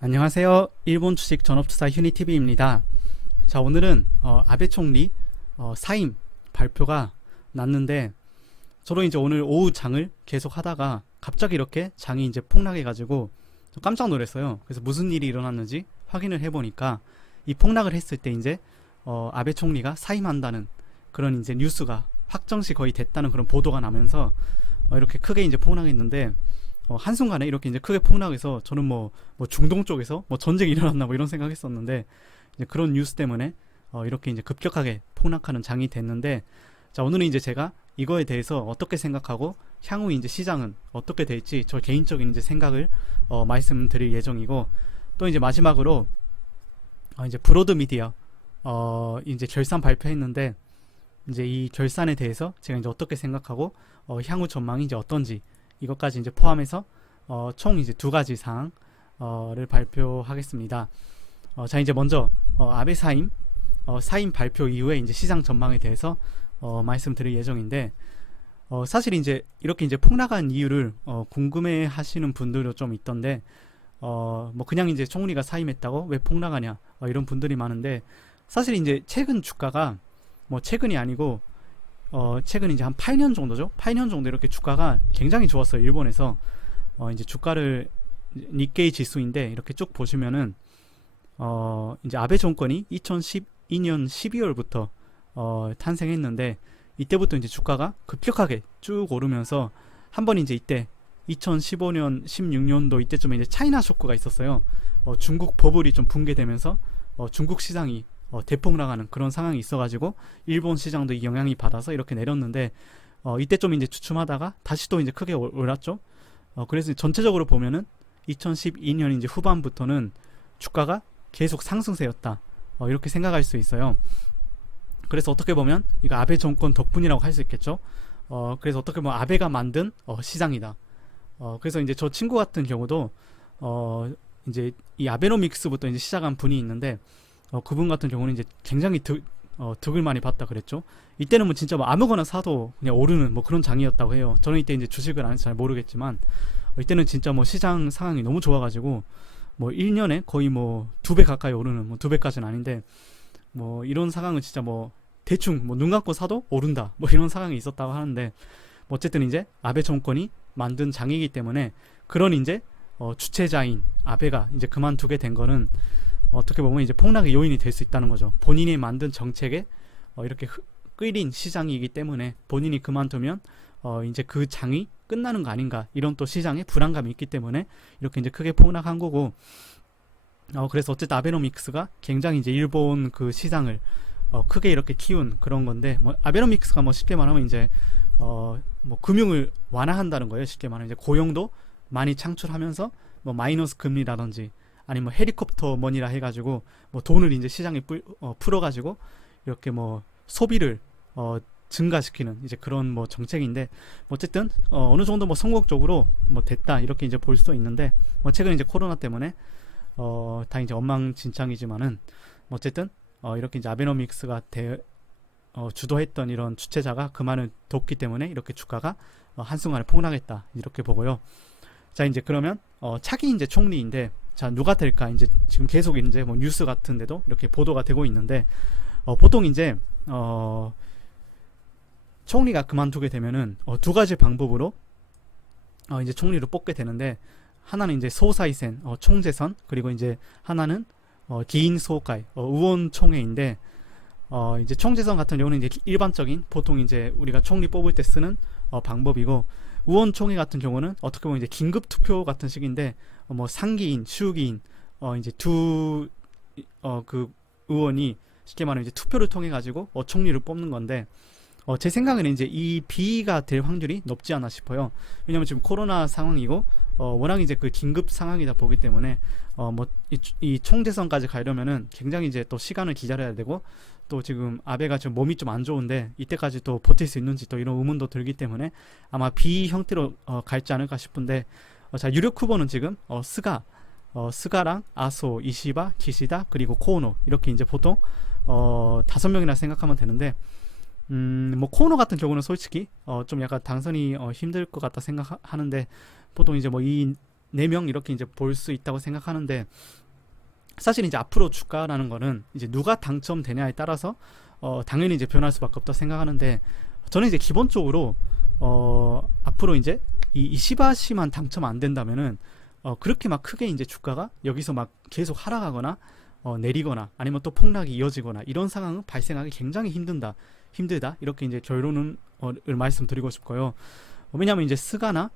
안녕하세요. 일본 주식 전업투자 휴니TV입니다. 자, 오늘은 아베 총리 사임 발표가 났는데, 저도 이제 오늘 오후 장을 계속 하다가 갑자기 이렇게 장이 이제 폭락해가지고 깜짝 놀랐어요. 그래서 무슨 일이 일어났는지 확인을 해보니까, 이 폭락을 했을 때 이제 아베 총리가 사임한다는 그런 이제 뉴스가 확정시 거의 됐다는 그런 보도가 나면서 이렇게 크게 이제 폭락했는데, 한순간에 이렇게 이제 크게 폭락해서 저는 뭐 중동 쪽에서 뭐 전쟁이 일어났나 뭐 이런 생각했었는데, 이제 그런 뉴스 때문에 이렇게 이제 급격하게 폭락하는 장이 됐는데, 자, 오늘은 이제 제가 이거에 대해서 어떻게 생각하고 향후 이제 시장은 어떻게 될지 저 개인적인 이제 생각을 말씀드릴 예정이고, 또 이제 마지막으로 이제 브로드 미디어 이제 결산 발표했는데, 이제 이 결산에 대해서 제가 이제 어떻게 생각하고 향후 전망이 이제 어떤지 이것까지 이제 포함해서 총 이제 두 가지 사항을 발표하겠습니다. 자, 이제 먼저 아베 사임 발표 이후에 이제 시장 전망에 대해서 말씀드릴 예정인데, 사실 이제 이렇게 이제 폭락한 이유를 궁금해 하시는 분들도 좀 있던데, 뭐 그냥 이제 총리가 사임했다고 왜 폭락하냐 이런 분들이 많은데, 사실 이제 최근 주가가 뭐 최근이 아니고 최근 이제 한 8년 정도죠. 8년 정도 이렇게 주가가 굉장히 좋았어요. 일본에서 이제 주가를 니케이 지수인데 이렇게 쭉 보시면은 이제 아베 정권이 2012년 12월부터 탄생했는데, 이때부터 이제 주가가 급격하게 쭉 오르면서 한 번 이제 이때 2015년 16년도 이때쯤에 이제 차이나 쇼크가 있었어요. 중국 버블이 좀 붕괴되면서 중국 시장이 대폭락하는 그런 상황이 있어가지고 일본 시장도 이 영향이 받아서 이렇게 내렸는데, 이때 좀 이제 주춤하다가 다시 또 이제 크게 올랐죠. 그래서 전체적으로 보면은 2012년 이제 후반부터는 주가가 계속 상승세였다, 이렇게 생각할 수 있어요. 그래서 어떻게 보면 이거 아베 정권 덕분이라고 할 수 있겠죠. 그래서 어떻게 보면 아베가 만든 시장이다. 그래서 이제 저 친구 같은 경우도 이제 이 아베노믹스부터 이제 시작한 분이 있는데, 그분 같은 경우는 이제 굉장히 득을 많이 봤다 그랬죠. 이때는 뭐 진짜 뭐 아무거나 사도 그냥 오르는 뭐 그런 장이었다고 해요. 저는 이때 이제 주식을 안 해서 잘 모르겠지만, 이때는 진짜 뭐 시장 상황이 너무 좋아가지고 뭐 1년에 거의 뭐 2배 가까이 오르는, 뭐 2배까지는 아닌데 뭐 이런 상황은 진짜 뭐 대충 뭐 눈 감고 사도 오른다 뭐 이런 상황이 있었다고 하는데, 뭐 어쨌든 이제 아베 정권이 만든 장이기 때문에 그런 이제 주체자인 아베가 이제 그만두게 된 거는 어떻게 보면 이제 폭락의 요인이 될 수 있다는 거죠. 본인이 만든 정책에 이렇게 끌린 시장이기 때문에 본인이 그만두면 이제 그 장이 끝나는 거 아닌가, 이런 또 시장에 불안감이 있기 때문에 이렇게 이제 크게 폭락한 거고, 그래서 어쨌든 아베노믹스가 굉장히 이제 일본 그 시장을 크게 이렇게 키운 그런 건데, 뭐 아베노믹스가 뭐 쉽게 말하면 이제 뭐 금융을 완화한다는 거예요. 쉽게 말하면 이제 고용도 많이 창출하면서 뭐 마이너스 금리라든지 아니면 뭐 헬리콥터 머니라 해가지고 뭐 돈을 이제 시장에 풀어가지고 이렇게 뭐 소비를 증가시키는 이제 그런 뭐 정책인데, 뭐 어쨌든 어느 정도 뭐 성공적으로 뭐 됐다 이렇게 이제 볼 수 있는데, 뭐 최근 이제 코로나 때문에 다 이제 엉망진창이지만은 뭐 어쨌든 이렇게 이제 아베노믹스가 주도했던 이런 주체자가 그만을 뒀기 때문에 이렇게 주가가 한순간에 폭락했다 이렇게 보고요. 자, 이제 그러면 차기 이제 총리인데, 자, 누가 될까? 이제 지금 계속 이제 뭐 뉴스 같은데도 이렇게 보도가 되고 있는데, 보통 이제 총리가 그만두게 되면은 두 가지 방법으로 이제 총리를 뽑게 되는데, 하나는 이제 소사이센 총재선, 그리고 이제 하나는 기인 소kai 의원총회인데, 이제 총재선 같은 경우는 이제 일반적인 보통 이제 우리가 총리 뽑을 때 쓰는 방법이고, 의원총회 같은 경우는 어떻게 보면 이제 긴급 투표 같은 식인데, 뭐 상기인, 추기인 이제 두 그 의원이 쉽게 말하면 이제 투표를 통해 가지고 총리를 뽑는 건데, 제 생각에는 이제 이 B가 될 확률이 높지 않나 싶어요. 왜냐면 지금 코로나 상황이고 워낙 이제 그 긴급 상황이다 보기 때문에 뭐 이 총재선까지 가려면은 굉장히 이제 또 시간을 기다려야 되고, 또 지금 아베가 지금 몸이 좀 안 좋은데 이때까지 또 버틸 수 있는지 또 이런 의문도 들기 때문에 아마 B 형태로 갈지 않을까 싶은데, 자, 유력 후보는 지금 스가랑 아소, 이시바, 기시다, 그리고 코노, 이렇게 이제 보통 5명이나 생각하면 되는데, 뭐 코너 같은 경우는 솔직히 좀 약간 당선이 힘들 것 같다 생각하는데, 보통 이제 뭐 이 4명 이렇게 이제 볼 수 있다고 생각하는데, 사실 이제 앞으로 주가라는 거는 이제 누가 당첨되냐에 따라서 당연히 이제 변할 수밖에 없다 생각하는데, 저는 이제 기본적으로 앞으로 이제 이 이시바시만 당첨 안 된다면은 그렇게 막 크게 이제 주가가 여기서 막 계속 하락하거나 내리거나 아니면 또 폭락이 이어지거나 이런 상황은 발생하기 굉장히 힘들다 이렇게 이제 결론을 말씀드리고 싶고요. 왜냐하면 이제 스가나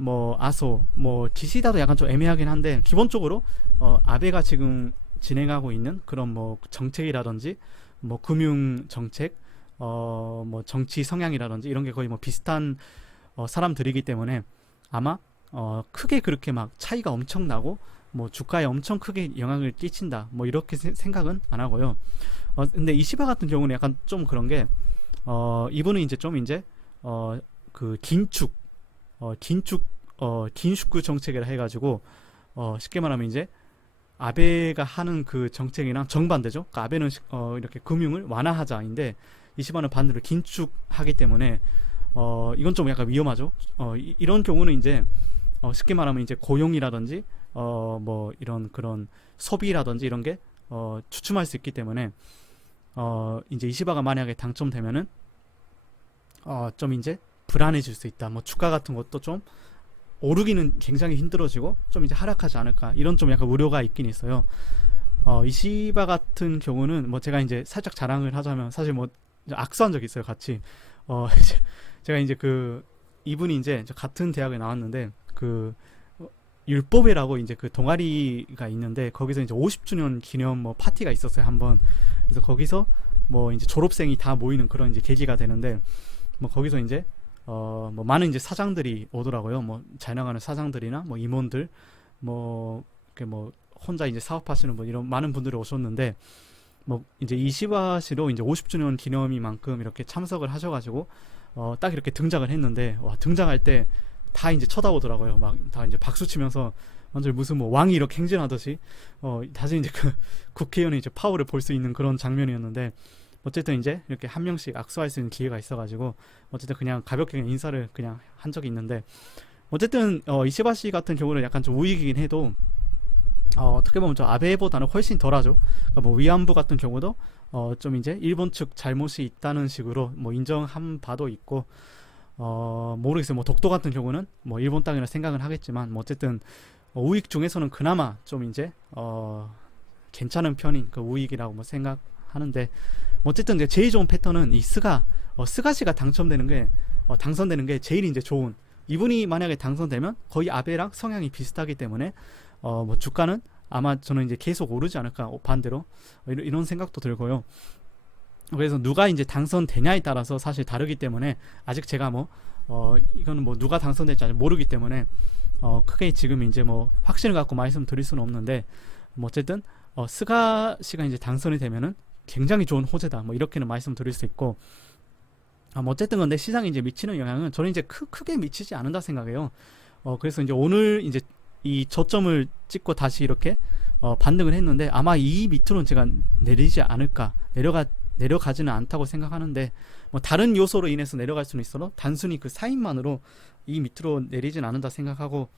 뭐 아소 뭐 기시다도 약간 좀 애매하긴 한데, 기본적으로 아베가 지금 진행하고 있는 그런 뭐 정책이라든지 뭐 금융 정책, 뭐 정치 성향이라든지 이런 게 거의 뭐 비슷한 사람들이기 때문에 아마 크게 그렇게 막 차이가 엄청 나고 뭐 주가에 엄청 크게 영향을 끼친다 뭐 이렇게 생각은 안 하고요. 근데 이시바 같은 경우는 약간 좀 그런 게 이분은 이제 좀 이제 그 긴축구 정책이라 해가지고 쉽게 말하면 이제 아베가 하는 그 정책이랑 정반대죠. 그러니까 아베는 이렇게 금융을 완화하자인데, 이시바는 반대로 긴축하기 때문에 이건 좀 약간 위험하죠. 이런 경우는 이제 쉽게 말하면 이제 고용이라든지 뭐 이런 그런 소비라든지 이런 게 주춤할 수 있기 때문에 이제 이시바가 만약에 당첨되면은 좀 이제 불안해질 수 있다. 뭐 주가 같은 것도 좀 오르기는 굉장히 힘들어지고 좀 이제 하락하지 않을까, 이런 좀 약간 우려가 있긴 있어요. 이시바 같은 경우는 뭐 제가 이제 살짝 자랑을 하자면, 사실 뭐 악수한 적이 있어요, 같이. 이제 제가 이제 그 이분이 이제 같은 대학에 나왔는데, 그 율법회라고 이제 그 동아리가 있는데, 거기서 이제 50주년 기념 뭐 파티가 있었어요, 한번. 그래서 거기서 뭐 이제 졸업생이 다 모이는 그런 이제 계기가 되는데, 뭐 거기서 이제 뭐 많은 이제 사장들이 오더라고요. 뭐 잘 나가는 사장들이나 뭐 임원들, 뭐 이렇게 뭐 혼자 이제 사업하시는 분, 이런 많은 분들이 오셨는데, 뭐 이제 이시바시로 이제 50주년 기념이만큼 이렇게 참석을 하셔가지고 딱 이렇게 등장을 했는데, 와, 등장할 때 다 이제 쳐다보더라고요. 막 다 이제 박수 치면서 완전 무슨 뭐 왕이 이렇게 행진하듯이 다시 이제 그 국회의원의 이제 파워를 볼 수 있는 그런 장면이었는데, 어쨌든 이제 이렇게 한 명씩 악수할 수 있는 기회가 있어가지고 어쨌든 그냥 가볍게 그냥 인사를 그냥 한 적이 있는데, 어쨌든 이시바 씨 같은 경우는 약간 좀 우익이긴 해도 어떻게 보면 저 아베보다는 훨씬 덜하죠. 그러니까 뭐 위안부 같은 경우도 좀 이제 일본 측 잘못이 있다는 식으로 뭐 인정한 바도 있고, 모르겠어요. 뭐 독도 같은 경우는 뭐 일본 땅이라 생각은 하겠지만, 뭐 어쨌든 우익 중에서는 그나마 좀 이제 괜찮은 편인 그 우익이라고 뭐 생각하는데, 뭐 어쨌든 이제 제일 좋은 패턴은 이 스가 씨가 당첨되는 게 당선되는 게 제일 이제 좋은, 이분이 만약에 당선되면 거의 아베랑 성향이 비슷하기 때문에 뭐 주가는 아마 저는 이제 계속 오르지 않을까, 반대로 이런 생각도 들고요. 그래서 누가 이제 당선되냐에 따라서 사실 다르기 때문에, 아직 제가 뭐 이거는 뭐 누가 당선될지 아직 모르기 때문에 크게 지금 이제 뭐 확신을 갖고 말씀드릴 수는 없는데, 뭐 어쨌든 스가 씨가 이제 당선이 되면은 굉장히 좋은 호재다, 뭐 이렇게는 말씀드릴 수 있고, 뭐 어쨌든 근데 시장에 이제 미치는 영향은 저는 이제 크게 미치지 않는다 생각해요. 그래서 이제 오늘 이제 이 저점을 찍고 다시 이렇게 반등을 했는데, 아마 이 밑으로는 제가 내리지 않을까, 내려가지는 않다고 생각하는데, 뭐 다른 요소로 인해서 내려갈 수는 있어도 단순히 그 사인만으로 이 밑으로 내리진 않는다 생각하고,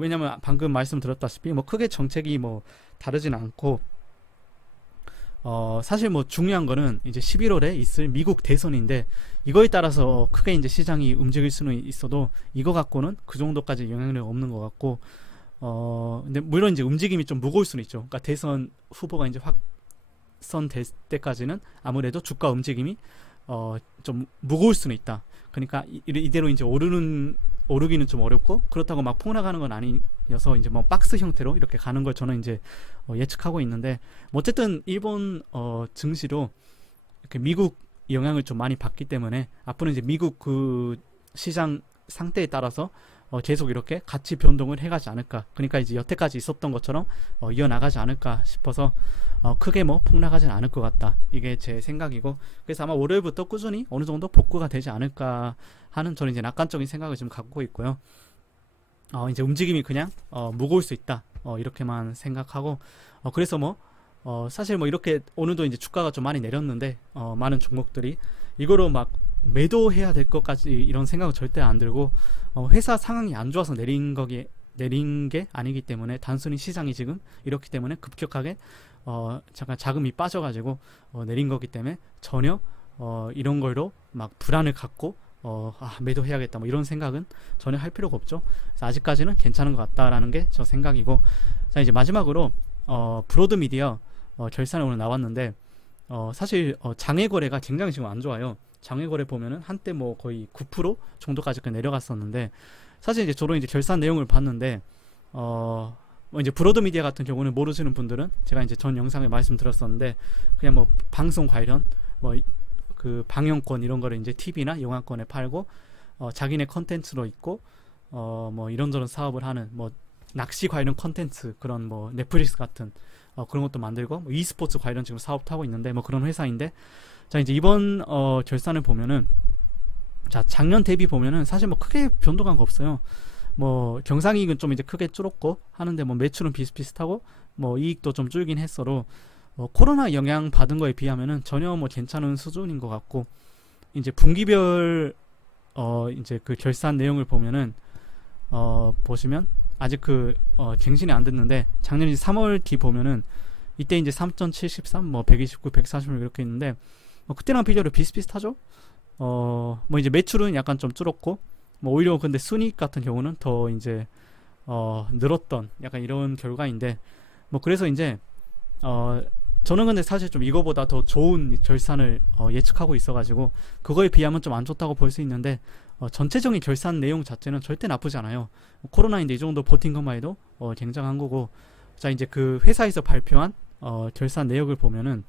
왜냐면 방금 말씀드렸다시피 뭐 크게 정책이 뭐 다르진 않고, 사실 뭐 중요한 거는 이제 11월에 있을 미국 대선인데, 이거에 따라서 크게 이제 시장이 움직일 수는 있어도 이거 갖고는 그 정도까지 영향력이 없는 것 같고, 근데 물론 이제 움직임이 좀 무거울 수는 있죠. 그러니까 대선 후보가 이제 확선될 때까지는 아무래도 주가 움직임이 좀 무거울 수는 있다. 그러니까 이대로 이제 오르기는 좀 어렵고, 그렇다고 막 폭락하는 건 아니어서 이제 뭐 박스 형태로 이렇게 가는 걸 저는 이제 예측하고 있는데, 뭐 어쨌든 일본 증시로 이렇게 미국 영향을 좀 많이 받기 때문에 앞으로 이제 미국 그 시장 상태에 따라서 계속 이렇게 같이 변동을 해가지 않을까, 그러니까 이제 여태까지 있었던 것처럼 이어나가지 않을까 싶어서 크게 뭐 폭락하진 않을 것 같다, 이게 제 생각이고, 그래서 아마 월요일부터 꾸준히 어느 정도 복구가 되지 않을까 하는 저는 이제 낙관적인 생각을 좀 갖고 있고요. 이제 움직임이 그냥 무거울 수 있다, 이렇게만 생각하고, 그래서 뭐 사실 뭐 이렇게 오늘도 이제 주가가 좀 많이 내렸는데, 많은 종목들이 이거로 막 매도해야 될 것까지 이런 생각은 절대 안 들고, 회사 상황이 안 좋아서 내린 내린 게 아니기 때문에 단순히 시장이 지금 이렇기 때문에 급격하게 잠깐 자금이 빠져가지고 내린 거기 때문에 전혀 이런 걸로 막 불안을 갖고 매도해야겠다 뭐 이런 생각은 전혀 할 필요가 없죠. 그래서 아직까지는 괜찮은 것 같다라는 게 저 생각이고, 자 이제 마지막으로 브로드 미디어 결산이 오늘 나왔는데 사실 장외 거래가 굉장히 지금 안 좋아요. 장외 거래 보면은 한때 뭐 거의 9% 정도까지 내려갔었는데, 사실 이제 저도 이제 결산 내용을 봤는데 뭐 이제 브로드 미디어 같은 경우는 모르시는 분들은 제가 이제 전 영상에 말씀드렸었는데, 그냥 뭐 방송 관련 뭐 그 방영권 이런 거를 이제 TV나 영화권에 팔고 자기네 컨텐츠로 있고 뭐 이런저런 사업을 하는 뭐 낚시 관련 컨텐츠 그런 뭐 넷플릭스 같은 그런 것도 만들고 뭐 e스포츠 관련 지금 사업도 하고 있는데 뭐 그런 회사인데, 자 이제 이번 결산을 보면은 자 작년 대비 보면은 사실 뭐 크게 변동한 거 없어요. 뭐 경상이익은 좀 이제 크게 줄었고 하는데 뭐 매출은 비슷비슷하고 뭐 이익도 좀 줄긴 했어도 코로나 영향 받은 거에 비하면은 전혀 뭐 괜찮은 수준인 것 같고, 이제 분기별 이제 그 결산 내용을 보면은 보시면 아직 갱신이 안 됐는데 작년 이제 3월 기 보면은 이때 이제 3.73 뭐 129, 146 이렇게 있는데 그때랑 비교로 비슷비슷하죠. 뭐 이제 매출은 약간 좀 줄었고 뭐 오히려 근데 순이익 같은 경우는 더 이제 늘었던 약간 이런 결과인데, 뭐 그래서 이제 저는 근데 사실 좀 이거보다 더 좋은 결산을 예측하고 있어가지고 그거에 비하면 좀 안 좋다고 볼 수 있는데, 전체적인 결산 내용 자체는 절대 나쁘지 않아요. 코로나인데 이 정도 버틴 것만 해도 굉장한 거고, 자 이제 그 회사에서 발표한 결산 내역을 보면은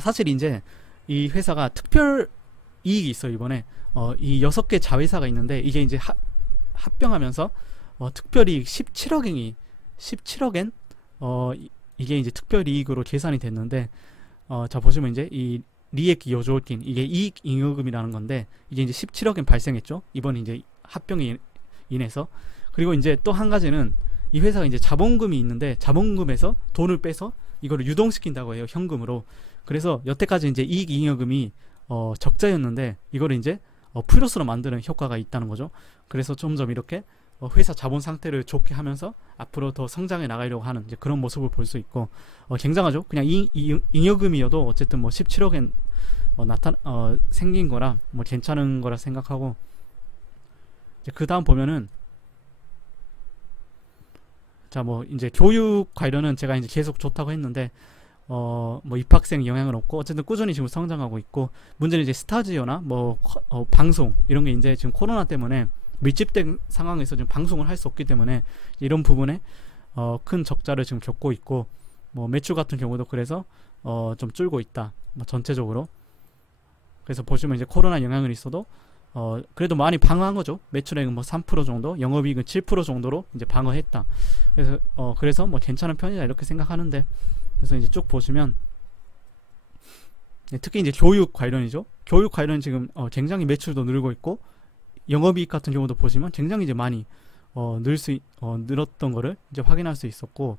사실 이제 이 회사가 특별 이익이 있어요. 이번에 이 6개 자회사가 있는데 이게 이제 합병하면서 특별이익 17억엔이 17억엔 이게 이제 특별이익으로 계산이 됐는데, 자 보시면 이제 이 리액 여조金이게 이익 잉여금이라는 건데 이게 이제 17억엔 발생했죠. 이번에 이제 합병이 인해서. 그리고 이제 또 한 가지는 이 회사가 이제 자본금이 있는데 자본금에서 돈을 빼서 이거를 유동시킨다고 해요. 현금으로. 그래서 여태까지 이제 이익 잉여금이 적자였는데 이거를 이제 플러스로 만드는 효과가 있다는 거죠. 그래서 점점 이렇게 회사 자본 상태를 좋게 하면서 앞으로 더 성장해 나가려고 하는 이제 그런 모습을 볼 수 있고, 굉장하죠. 그냥 잉여금이어도 어쨌든 뭐 17억엔 생긴 거라 뭐 괜찮은 거라 생각하고, 이제 그 다음 보면은 자 뭐 이제 교육 관련은 제가 이제 계속 좋다고 했는데 뭐 입학생 영향은 없고 어쨌든 꾸준히 지금 성장하고 있고, 문제는 이제 스타디오나 뭐 방송 이런 게 이제 지금 코로나 때문에 밀집된 상황에서 지금 방송을 할 수 없기 때문에 이런 부분에 큰 적자를 지금 겪고 있고, 뭐 매출 같은 경우도 그래서 좀 줄고 있다. 뭐 전체적으로. 그래서 보시면 이제 코로나 영향은 있어도 그래도 많이 방어한 거죠. 매출액은 뭐 3% 정도, 영업이익은 7% 정도로 이제 방어했다. 그래서 뭐 괜찮은 편이다 이렇게 생각하는데, 그래서 이제 쭉 보시면 특히 이제 교육 관련이죠. 교육 관련 지금 굉장히 매출도 늘고 있고 영업이익 같은 경우도 보시면 굉장히 이제 많이 늘었던 거를 이제 확인할 수 있었고,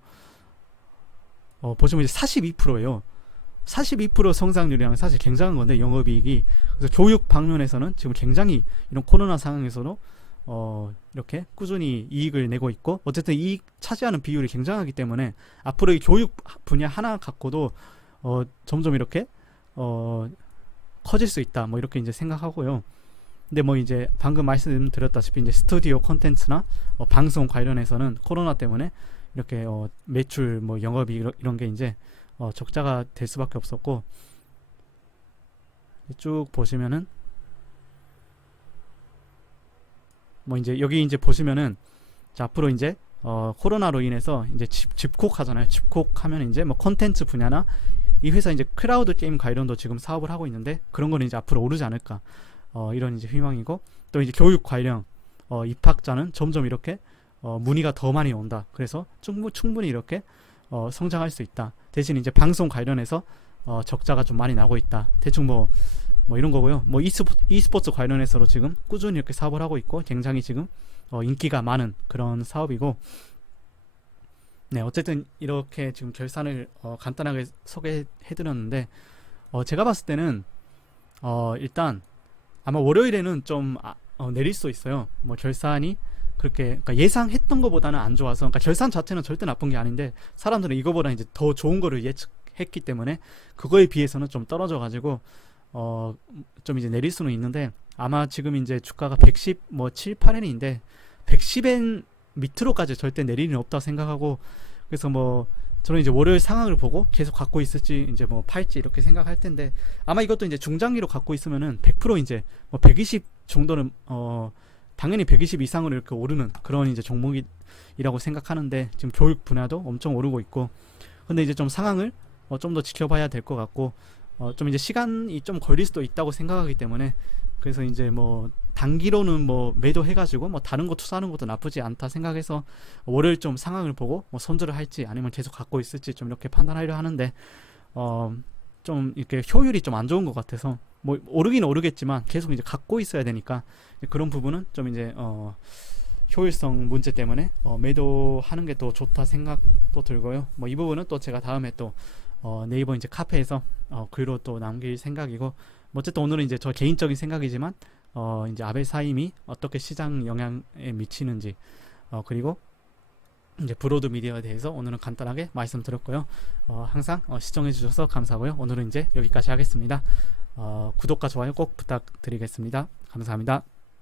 보시면 이제 42%예요. 42% 성장률이랑 사실 굉장한 건데 영업이익이. 그래서 교육 방면에서는 지금 굉장히 이런 코로나 상황에서도 이렇게 꾸준히 이익을 내고 있고, 어쨌든 이익 차지하는 비율이 굉장하기 때문에 앞으로 이 교육 분야 하나 갖고도 점점 이렇게 커질 수 있다 뭐 이렇게 이제 생각하고요. 근데 뭐 이제 방금 말씀드렸다시피 이제 스튜디오 콘텐츠나 방송 관련해서는 코로나 때문에 이렇게 매출 뭐 영업이 이런 게 이제 적자가 될 수밖에 없었고, 쭉 보시면은 뭐 이제 여기 이제 보시면은 자 앞으로 이제 코로나로 인해서 이제 집콕 하잖아요. 집콕 하면 이제 뭐 콘텐츠 분야나 이 회사 이제 클라우드 게임 관련도 지금 사업을 하고 있는데 그런 거는 이제 앞으로 오르지 않을까 이런 이제 희망이고, 또 이제 교육 관련 입학자는 점점 이렇게 문의가 더 많이 온다. 그래서 충분히 이렇게 성장할 수 있다. 대신 이제 방송 관련해서 적자가 좀 많이 나고 있다. 대충 뭐 이런 거고요. 뭐 e스포츠 관련해서도 지금 꾸준히 이렇게 사업을 하고 있고 굉장히 지금 인기가 많은 그런 사업이고, 네 어쨌든 이렇게 지금 결산을 간단하게 소개해드렸는데 제가 봤을 때는 일단 아마 월요일에는 좀 내릴 수 있어요. 뭐 결산이 그렇게 그러니까 예상했던 것보다는 안 좋아서 그러니까 결산 자체는 절대 나쁜 게 아닌데 사람들은 이거보다 이제 더 좋은 거를 예측했기 때문에 그거에 비해서는 좀 떨어져 가지고 좀 이제 내릴 수는 있는데 아마 지금 이제 주가가 110 뭐 7, 8엔인데 110엔 밑으로까지 절대 내릴 일은 없다고 생각하고 그래서 뭐 저는 이제 월요일 상황을 보고 계속 갖고 있을지 이제 뭐 팔지 이렇게 생각할 텐데 아마 이것도 이제 중장기로 갖고 있으면은 100% 이제 뭐 120 정도는 당연히 120 이상으로 이렇게 오르는 그런 이제 종목이라고 생각하는데 지금 교육 분야도 엄청 오르고 있고 근데 이제 좀 상황을 좀 더 지켜봐야 될 것 같고 좀 이제 시간이 좀 걸릴 수도 있다고 생각하기 때문에 그래서 이제 뭐 단기로는 뭐 매도해가지고 뭐 다른 거 투자하는 것도 나쁘지 않다 생각해서 월요일 좀 상황을 보고 뭐 손절을 할지 아니면 계속 갖고 있을지 좀 이렇게 판단하려 하는데 좀 이렇게 효율이 좀 안 좋은 것 같아서 뭐 오르긴 오르겠지만 계속 이제 갖고 있어야 되니까 그런 부분은 좀 이제 효율성 문제 때문에 매도하는 게 더 좋다 생각도 들고요. 뭐 이 부분은 또 제가 다음에 또 네이버 이제 카페에서 글로 또 남길 생각이고 뭐 어쨌든 오늘은 이제 저 개인적인 생각이지만 이제 아베 사임이 어떻게 시장 영향에 미치는지 그리고 이제 브로드 미디어에 대해서 오늘은 간단하게 말씀드렸고요. 항상 시청해 주셔서 감사하고요. 오늘은 이제 여기까지 하겠습니다. 구독과 좋아요 꼭 부탁드리겠습니다. 감사합니다.